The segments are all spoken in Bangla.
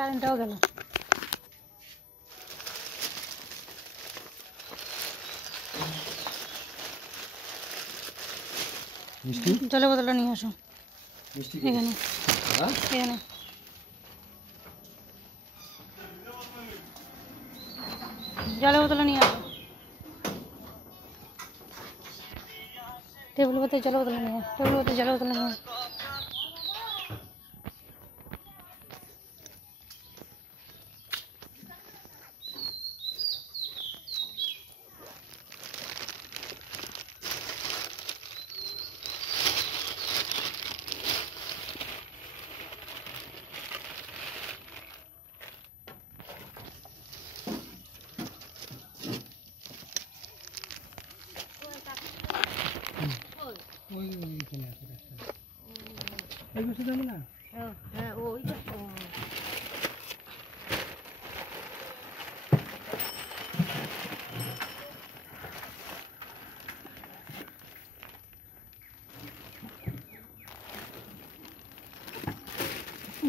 কারেন্টটাও গেল। জলের বোতলটা নিয়ে আসো এখানে। এখানে জলের বোতলটা নিয়ে আসো। টেবিল বোতল জলের বোতল নিয়ে, টেবিল বোতল জলের বোতল নিয়ে।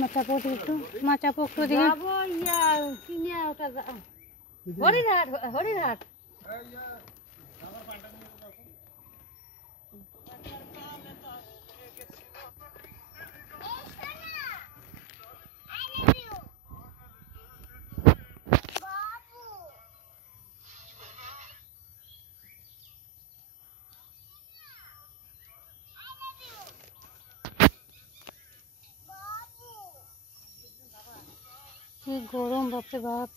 মাচাপো একটু, মাচাপো একটু দিকে। হরিঘাট, হরিঘাট। কি গরম বাপরে বাপ।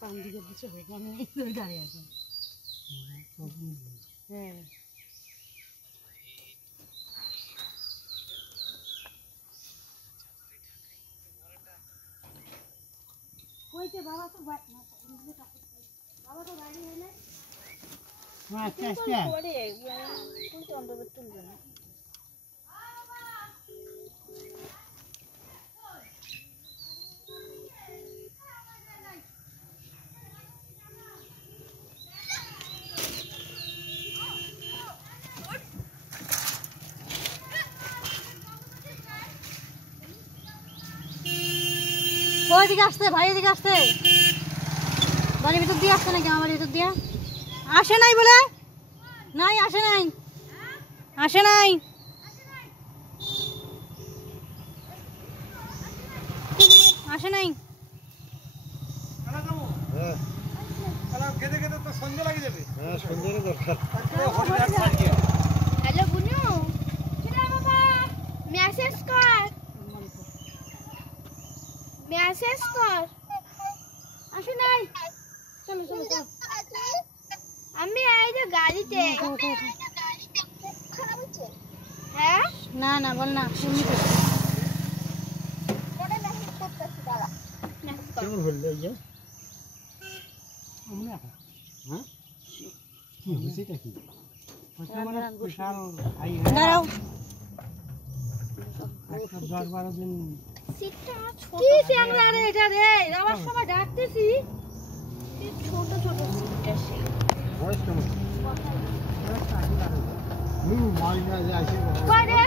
পান দিকে দিচ্ছে দাঁড়িয়ে আছে। হ্যাঁ বাবা তো বাবা তো বাড়ি হলে আস্তে আস্তে তুলবে না। ওইদিকে আসতে ভাই, এদিকে আসতে। বাড়ির ভিতর দিয়ে আসছে নাকি? আমার বাড়ির ভিতর দিয়ে আসে নাই বলে? নাই, আসে নাই, আসে নাই। আসে নাই। হ্যালো বুনু, মেসেজ কর, মেসেজ কর। আসে নাই। চলো চলো চলো। আমি এই যে গাড়িতে। হ্যাঁ না না বল না। কেমন হলো এই যে আমরা হ্যাঁ কি হইছে এটা কি মানে বিশাল হাই দাঁড়াও। একটা 10-12 দিন সিটটা ছোট। কি চ্যাংলা রে এটা রে? যাওয়ার সময় ডাকতেছি। ছোট ছোট সিটটা সেই বয়স কেমন? বয়স 80 মাইনা যায় আসে কই রে?